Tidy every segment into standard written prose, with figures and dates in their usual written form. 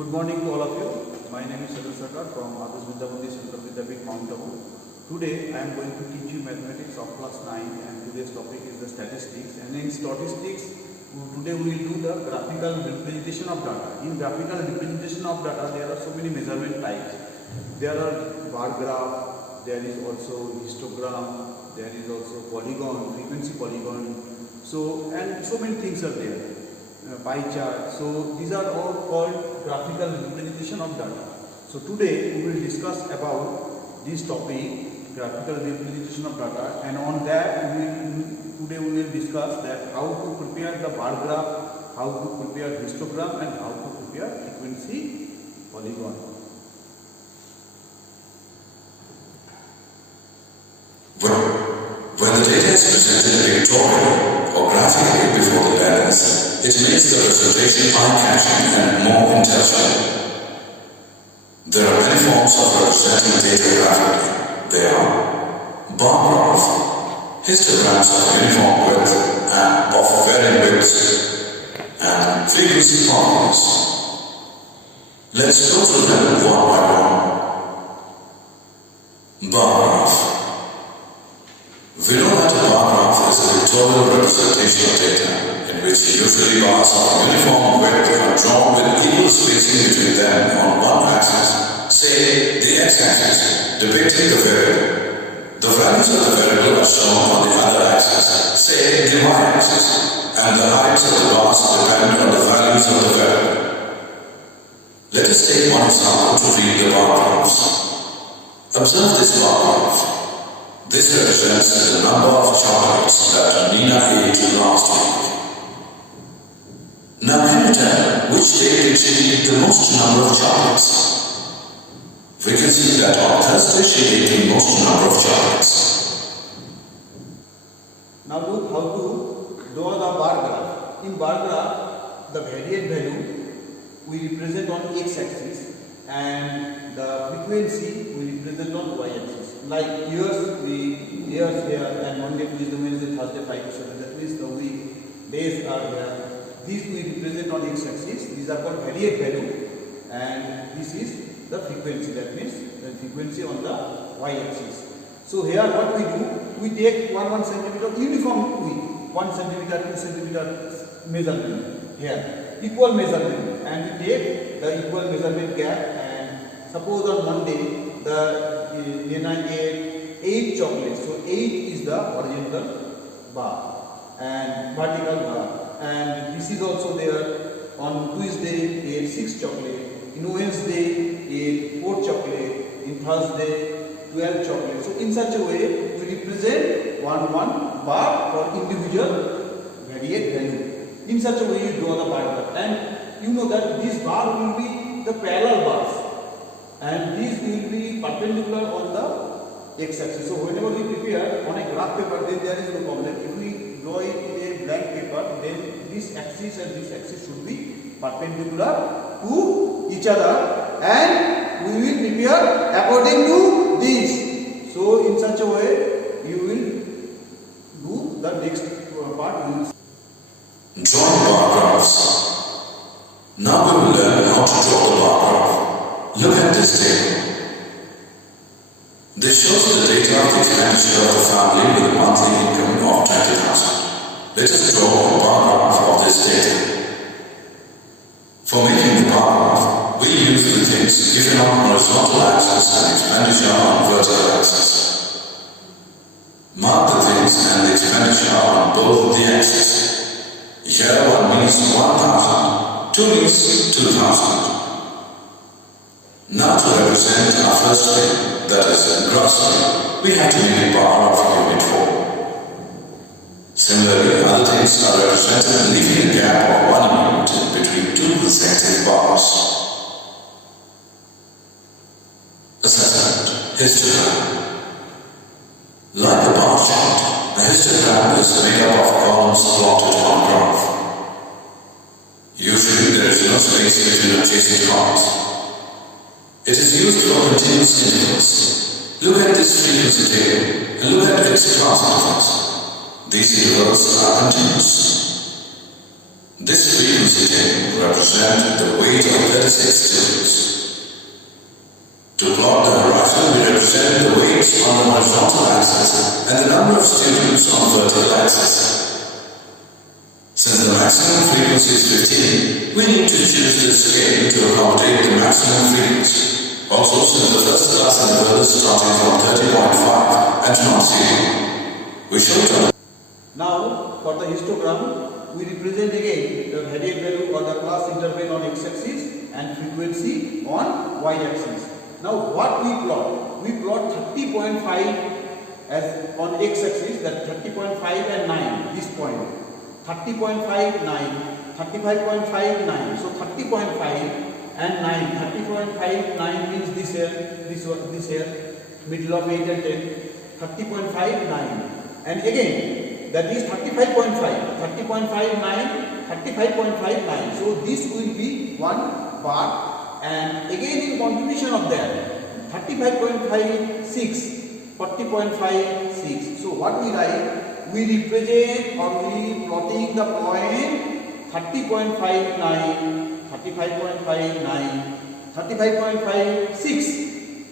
Good morning to all of you. My name is Sarkar from ADARSH Shankar Mount Abu. Today I am going to teach you mathematics of class 9 and today's topic is the statistics. And in statistics, today we will do the graphical representation of data. In graphical representation of data, there are so many measurement types. There are bar graph, there is also histogram, there is also polygon, frequency polygon. So many things are there. Pie chart. So these are all called graphical representation of data. So today we will discuss about this topic, graphical representation of data, and on that today we will discuss that how to prepare the bar graph, how to prepare histogram, and how to prepare frequency polygon. When the data is presented pictorially or graphically before the learners, it makes the presentation eye-catching and more intelligent. There are many forms of representing data graphically. They are bar graph, histograms of uniform width and of varying widths, and frequency polygons. Let's go through them one by one. Bar graph. We know that a bar graph is a pictorial representation of data, in which usually bars of uniform width are drawn with equal spacing between them on one axis, say the x-axis, depicting the variable. The values of the variable are shown on the other axis, say the y-axis, and the heights of the bars depend on the values of the variable. Let us take one example to read the bar graphs. Observe this bar graph. This represents the number of chocolates that Nina ate last week. Now can you tell which day did she eat the most number of chocolates? We can see that on Thursday she ate the most number of chocolates. Now look how to draw the bar graph. In bar graph, the variance value we represent on x-axis and the frequency we represent on y-axis. Like years here and Monday, Tuesday, Wednesday, Thursday, Friday, Saturday. That means the week days are here. These we represent on x-axis. These are called variate value, and this is the frequency. That means the frequency on the y-axis. So here what we do, we take 1 centimeter uniform width, 1 centimeter, 2 centimeter measurement here, equal measurement, and we take the equal measurement gap. And suppose on Monday Nina ate 8 chocolates. So 8 is the horizontal bar and vertical bar. And this is also there. On Tuesday ate 6 chocolate. In Wednesday ate 4 chocolate. In Thursday 12 chocolate. So in such a way we represent one bar for individual variate value. In such a way you draw the bar graph. And you know that this bar will be the parallel bars. And these will be perpendicular on the x-axis. So whenever we prepare on a graph paper, then there is no problem. If we draw it in a blank paper, then this axis and this axis should be perpendicular to each other, and we will prepare according to this. So in such a way, you will do the next part. Drawing bar graphs. Now we will learn how to draw the bar graph. Look at this table. This shows the data of the expenditure of the family with a monthly income of 20,000. Let us draw a bar graph of this data. For making the bar graph, we use the things given on horizontal axis and expenditure on vertical axis. Mark the things and the expenditure on both the axes. Here 1 means 1,000, 2 means 2,000. Now to represent our first thing, that is grocery, we have to make a bar of unit 4. Similarly, other things are represented leaving a gap of 1 unit between 2 consecutive bars. Assessment. Histogram. Like a bar chart, a histogram is made up of columns plotted on graph. Usually there is no space between adjacent columns. It is used for continuous intervals. Look at this frequency table and look at its class intervals. These intervals are continuous. This frequency table represents the weight of 36 students. To plot the horizon, we represent the weights on the horizontal axis and the number of students on the vertical axis. Since the maximum frequency is 15, we need to choose this scale to accommodate the maximum frequency. Also, since the first class interval is starting from 30.5 and not 0, we should turn. Now, for the histogram, we represent again the variance value or the class interval on x-axis and frequency on y-axis. Now, what we plot? We plot 30.5 as on x-axis, that 30.5 and 9, this point. 30.5, 9, 35.5, 9. So 30.5 and 9. 30.5, 9 means this here, middle of 8 and 10. 30.5, 9. And again, that is 35.5. 30.5, 9, 35.5, 9. So this will be one bar. And again in continuation of that, 35.5, 6. 40.5, 6. So what we write? We represent or we plotting the point 30.59, 35.59, 35.56,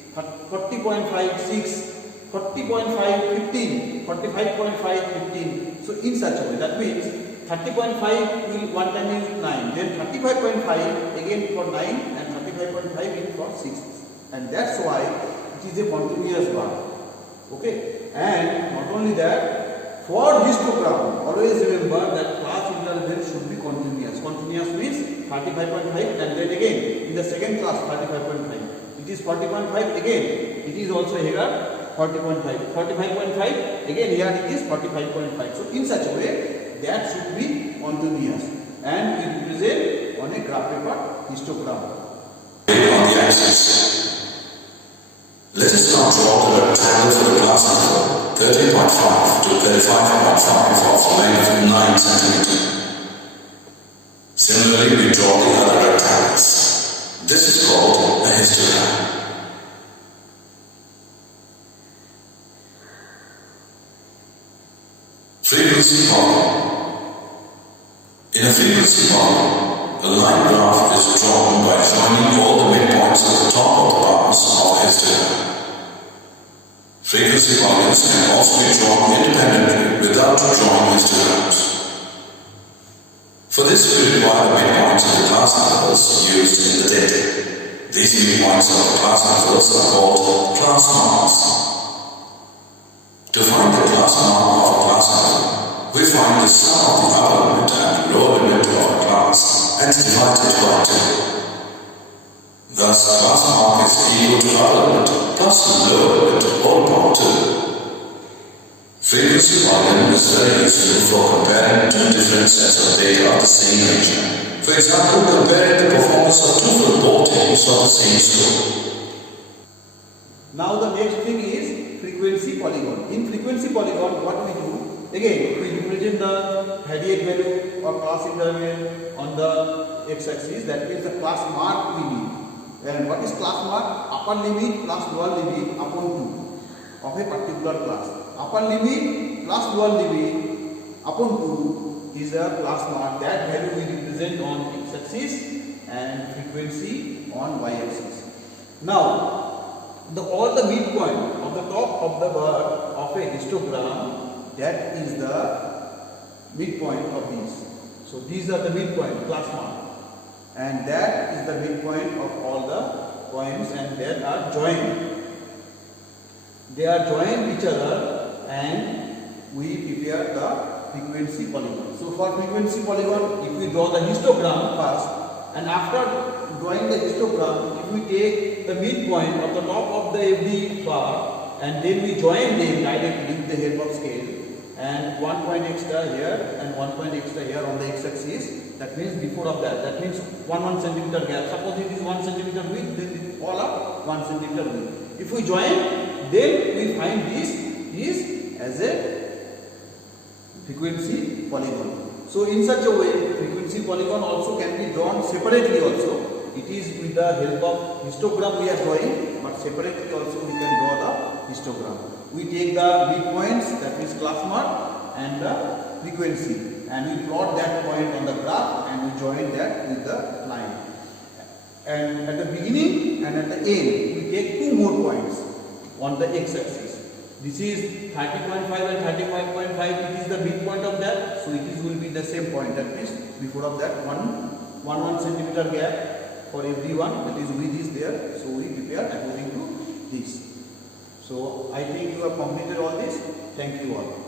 40.56, 40.515, 45.515. So in such a way, that means 30.5 will one time is 9, then 35.5 again for 9 and 35.5 in for 6. And that's why it is a continuous bar. Okay, and not only that, for histogram, always remember that class interval should be continuous. Continuous means 35.5 and then again in the second class 35.5. It is 40.5 again. It is also here 40.5. 45.5 again here it is 45.5. So in such a way that should be continuous and we represent on a graph paper histogram. On the axis. Let us now draw the rectangle for the class interval 30.5 to 35.5 of length 9 cm. Similarly, we draw the other rectangles. This is called a histogram. Frequency polygon. In a frequency polygon, a line graph is drawn by joining all the midpoints at the top of the bars of a histogram. Frequency polygons can also be drawn independently without drawing histograms. For this, we require the midpoints of the class intervals used in the data. These midpoints of the class intervals are called class marks. To find the class mark of a class interval, we find the sum of the upper limit and lower limit of a class and divide it by 2. Thus, class mark is equal to upper limit plus lower limit all power 2. Frequency polygon is very useful for comparing two different sets of data of the same nature. For example, comparing the performance of two football teams of the same school. Now the next thing is frequency polygon. In frequency polygon, what we do? Again, we represent the variance value or class interval on the x-axis. That means the class mark we need. And what is class mark? Upper limit plus lower limit upon 2 of a particular class. Upper limit plus lower limit upon 2 is a class mark. That value we represent on x-axis and frequency on y-axis. Now, all the midpoint of the top of the bar of a histogram, that is the midpoint of these. So these are the midpoint class mark. And that is the midpoint of all the points and they are joined. They are joined each other and we prepare the frequency polygon. So for frequency polygon, if we draw the histogram first and after drawing the histogram, if we take the midpoint of the top of the every bar and then we join them directly with the help of scale and 1 point extra here and 1 point extra here on the x-axis. That means before of that. That means 1 centimeter gap. Suppose it is 1 centimeter width, then it all up 1 centimeter width. If we join, then we find this is as a frequency polygon. So in such a way, frequency polygon also can be drawn separately also. It is with the help of histogram we are drawing, but separately also we can draw the histogram. We take the midpoints, that means class mark, and the frequency. and we plot that point on the graph and we join that with the line. And at the beginning and at the end, we take two more points on the x-axis. This is 30.5 and 35.5. It is the midpoint of that, so it will be the same point. That means before of that 1 centimeter gap for everyone. That is width is there. So we prepare according to this. So I think you have completed all this. Thank you all.